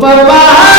বাবা